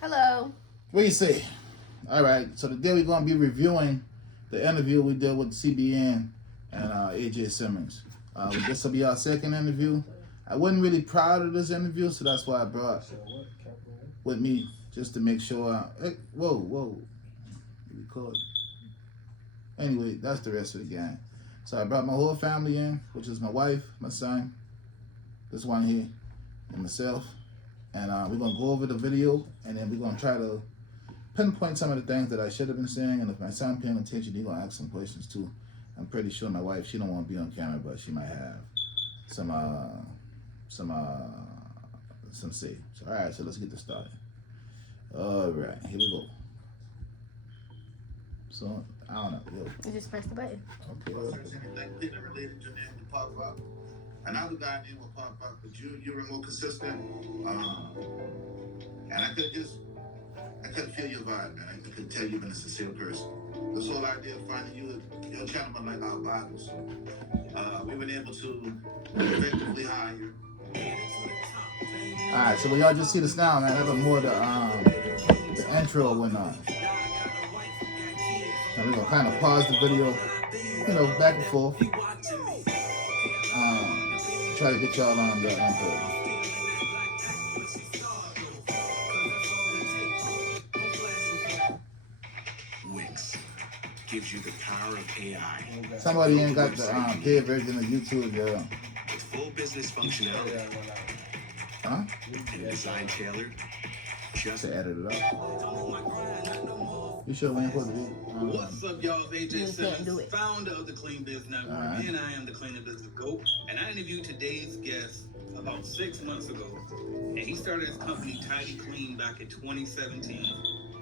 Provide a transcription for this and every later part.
Hello. What do you say? All right. So today we're going to be reviewing the interview we did with CBN and AJ Simmons. This will be our second interview. I wasn't really proud of this interview, so that's why I brought with me just to make sure. Whoa. Record. Anyway, that's the rest of the gang. So I brought my whole family in, which is my wife, my son, this one here, and myself. And we're going to go over the video, and then we're going to try to pinpoint some of the things that I should have been saying. And if my son paying attention, he's going to ask some questions too. I'm pretty sure my wife, she don't want to be on camera, but she might have some say. So, all right, so let's get this started. All right, here we go. So, I don't know. You just press the button. Okay. Anything related to name will pop up. Another guy name will pop up, but you were more consistent. And I could feel your vibe, man. I could tell you've been a sincere person. This whole idea of finding you're kind of like our Bible. So we were able to effectively hire you. All right, so y'all just see this now, man. I have more the intro and whatnot. And we're gonna kind of pause the video, back and forth. Try to get y'all on the info. Wix gives you the power of AI. Somebody ain't got the paid version of YouTube, yo. With full business functionality. Huh? And design tailored just to edit it up. You sure we ain't supposed to be? What's up, y'all? AJ Simmons, founder of the Clean Biz Network, and I am the Clean Business GOAT. And I interviewed today's guest about 6 months ago, and he started his company Tidy Clean back in 2017,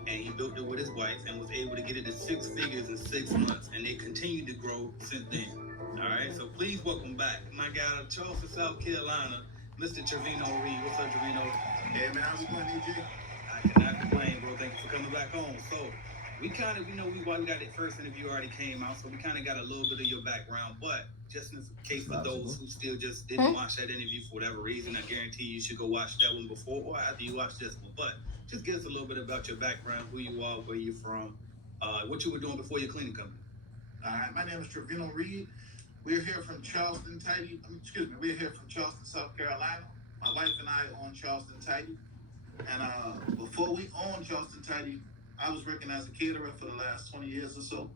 and he built it with his wife and was able to get it to 6 figures in 6 months, and they continued to grow since then. All right, so please welcome back my guy out of Charleston, South Carolina, Mr. Trevino Reid. What's up, Trevino? Hey, man, how's it going, AJ? I cannot complain, bro. Thank you for coming back home. So, we kind of, we got that first interview already came out, so we kind of got a little bit of your background. But just in case for those who still just didn't watch that interview for whatever reason, I guarantee you should go watch that one before or after you watch this one. But just give us a little bit about your background, who you are, where you're from, what you were doing before your cleaning company. All right, my name is Trevino Reid. We're here from Charleston, we're here from Charleston, South Carolina. My wife and I own Charleston Tidy. And before we owned Charleston Tidy, I was working as a caterer for the last 20 years or so.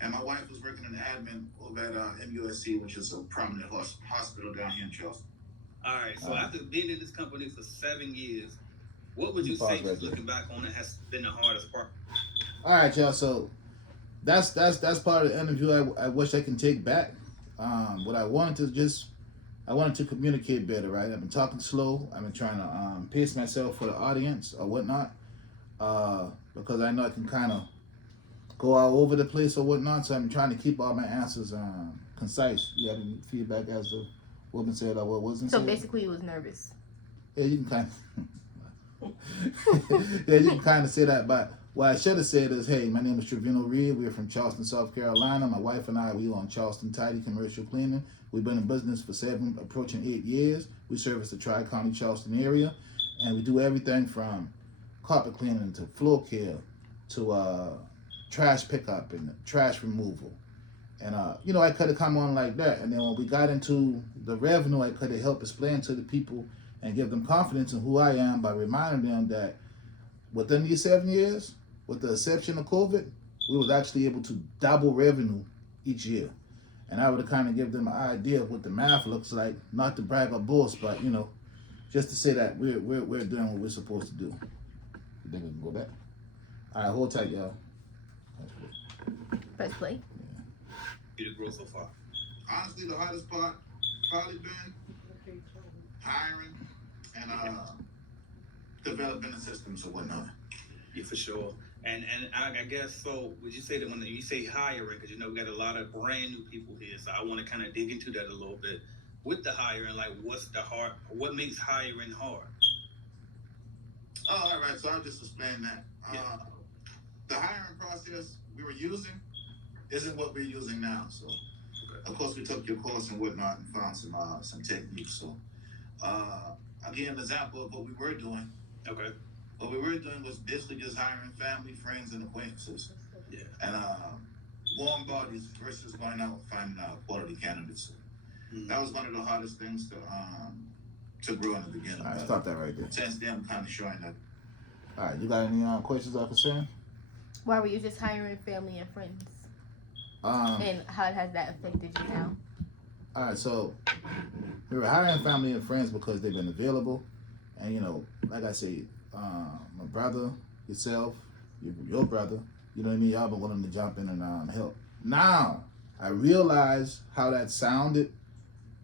And my wife was working in the admin over at MUSC, which is a prominent hospital down here in Charleston. All right, so after being in this company for 7 years, what would you say, just looking back on it, has been the hardest part? All right, y'all, so that's part of the interview I wish I can take back. What I wanted to communicate better, right? I've been talking slow. I've been trying to pace myself for the audience or whatnot, because I know I can kind of go all over the place or whatnot. So I'm trying to keep all my answers concise. You have any feedback as to what was said or what wasn't said? So basically, he was nervous. Yeah, you can kind of say that, but what I should have said is, hey, my name is Trevino Reid. We're from Charleston, South Carolina. My wife and I, we own Charleston Tidy Commercial Cleaning. We've been in business for 7, approaching 8 years. We service the Tri-County Charleston area, and we do everything from carpet cleaning to floor care to trash pickup and trash removal. And, I could have come on like that. And then when we got into the revenue, I could have helped explain to the people and give them confidence in who I am by reminding them that within these 7 years, with the exception of COVID, we was actually able to double revenue each year. And I would have kind of give them an idea of what the math looks like, not to brag or boast, but, just to say that we're doing what we're supposed to do. You think we can go back? All right, hold tight, y'all. Press play. You to grow so far. Honestly, the hardest part probably been hiring and developing the systems and whatnot. Yeah, for sure. And I guess, so would you say that when you say hiring, because we got a lot of brand new people here, so I want to kind of dig into that a little bit. With the hiring, like what makes hiring hard? Oh, all right, so I'll just explain that. Yeah. The hiring process we were using isn't what we're using now. So, of course, we took your course and whatnot and found some techniques. So, I'll give you an example of what we were doing. Okay. what we were doing was basically just hiring family, friends, and acquaintances. Yeah. And warm bodies versus going out and finding quality candidates. That was one of the hardest things to grow in the beginning. All right, stop that right there. Since then, I'm kind of showing that. All right, you got any questions or concerns? Why were you just hiring family and friends? And how has that affected you now? All right, so we were hiring family and friends because they've been available. And, you know, like I said, my brother, yourself, your brother, you know what I mean? Y'all been willing to jump in and help. Now, I realize how that sounded,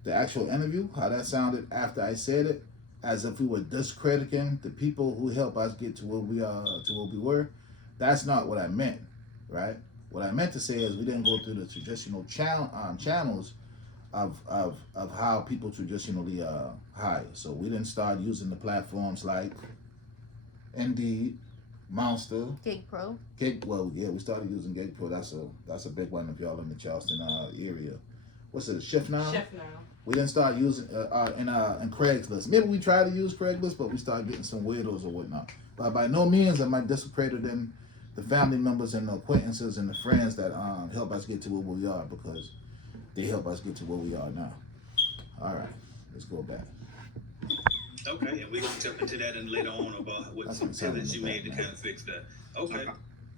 the actual interview, how that sounded after I said it, as if we were discrediting the people who helped us get to where we are, to where we were. That's not what I meant, right? What I meant to say is we didn't go through the traditional channels of how people traditionally hire. So we didn't start using the platforms like Indeed, Monster, Gig Pro. We started using Gig Pro. That's a big one if y'all in the Charleston area. What's it? Shift Now. Shift Now. We didn't start using in Craigslist. Maybe we tried to use Craigslist, but we started getting some weirdos or whatnot. But by no means am I discredited in the family members and the acquaintances and the friends that help us get to where we are, because they help us get to where we are now. All right, let's go back. Okay, and we're going to jump into that later on about what some pivots you made to kind of fix that. Okay.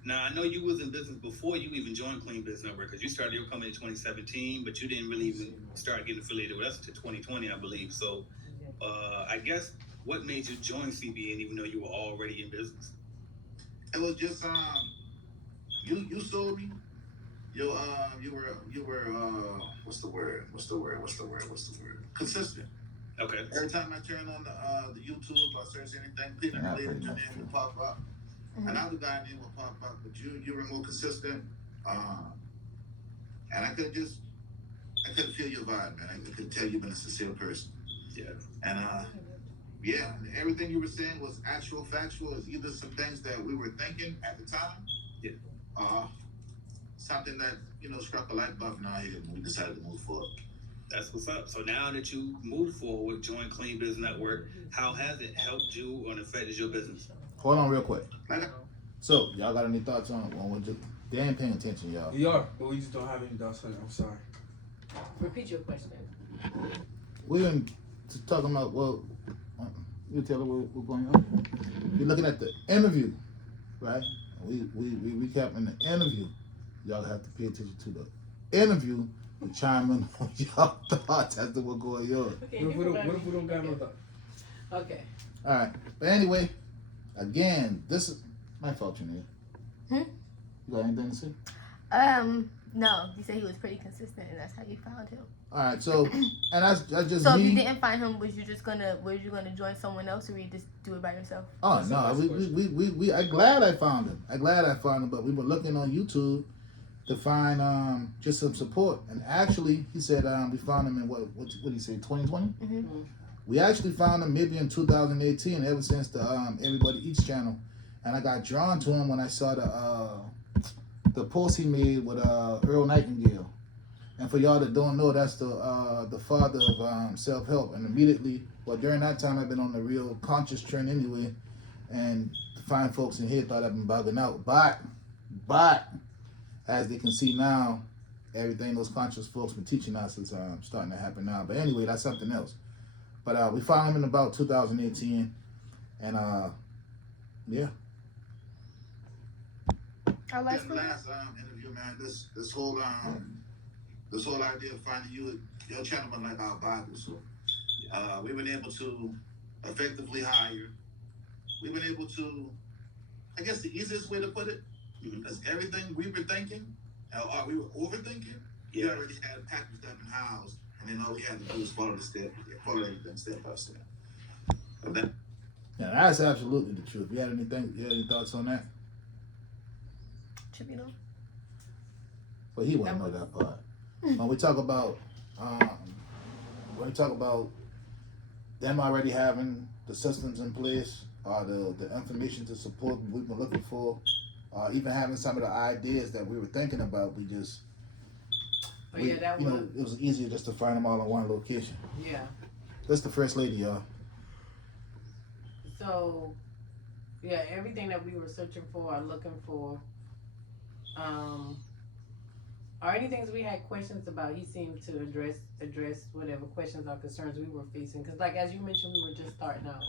Now, I know you was in business before you even joined Clean Biz Network, because you started your company in 2017, but you didn't really even start getting affiliated with us until 2020, I believe. So, I guess, what made you join CBN even though you were already in business? It was just you sold me. You were what's the word? Consistent. Okay. Every time I turn on the YouTube or search anything, people related to your name will pop up. Another guy name will pop up, but you were more consistent. And I could feel your vibe, man. I could tell you've been a sincere person. Yeah. And everything you were saying was actual, factual. Is either some things that we were thinking at the time, something that struck a light bulb in our head, and we decided to move forward. That's what's up. So now that you moved forward, joined Clean Biz Network, how has it helped you or affected your business? Hold on real quick. So, y'all got any thoughts on what they ain't paying attention, y'all. We are, but we just don't have any thoughts on it. I'm sorry. Repeat your question. We've been talking about, you tell her what's going on. We're looking at the interview, right? We recapping the interview. Y'all have to pay attention to the interview and chime in on y'all thoughts as to what's going on. What if we don't got no thoughts? Okay. All right. But anyway, again, this is my fault, Trevino. You got anything to say? No. You said he was pretty consistent, and that's how you found him. All right. So, and that's just So me. if you didn't find him, was you gonna join someone else, or you just do it by yourself? Oh no, we I'm glad I found him. But we were looking on YouTube to find just some support, and actually he said we found him in what did he say, 2020? Mm-hmm. We actually found him maybe in 2018. Ever since the Everybody Eats channel, and I got drawn to him when I saw the post he made with Earl Nightingale. And for y'all that don't know, that's the father of self-help. And immediately, during that time, I've been on the real conscious trend anyway, and to find folks in here thought I've been bugging out. But as they can see now, everything those conscious folks been teaching us is starting to happen now. But anyway, that's something else. But we found him in about 2018, and yeah. Our last interview, man. This whole idea of finding your channel been like our Bible. So we've been able to effectively hire. We've been able to, I guess the easiest way to put it, is everything we were thinking, or we were overthinking, we already had it packaged up in house, and then all we had to do was follow everything step by step. Yeah, that's absolutely the truth. You had any thoughts on that? Trevino. Well, he wouldn't know that part. When we talk about them already having the systems in place, or the information to support what we've been looking for, even having some of the ideas that we were thinking about, it was easier just to find them all in one location. Yeah. That's the first lady, y'all. So, Yeah, everything that we were searching for or looking for, or any things we had questions about, he seemed to address whatever questions or concerns we were facing. Because, like as you mentioned, we were just starting out.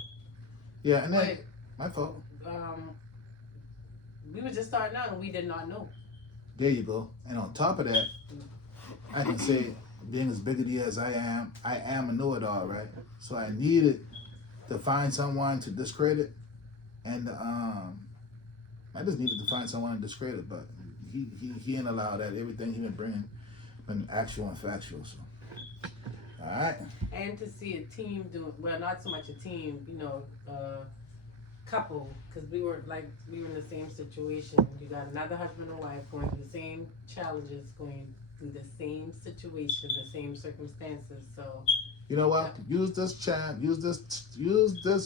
Yeah, and then my fault. We were just starting out and we did not know. There you go. And on top of that, I can say, being as bigoted as I am a know-it-all, right? So I needed to find someone to discredit, and I just needed to find someone to discredit, but he ain't allowed that. Everything he been bringing been actual and factual. So, all right. And to see a team doing well, not so much a team, you know, couple, because we were in the same situation. You got another husband and wife going through the same challenges, going through the same situation, the same circumstances. So you know what? Use this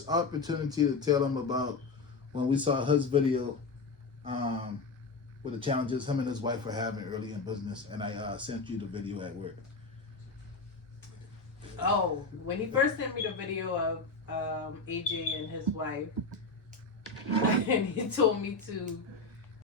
opportunity to tell them about when we saw his video with the challenges him and his wife were having early in business, and I sent you the video at work. Oh, when he first sent me the video of AJ and his wife, and he told me to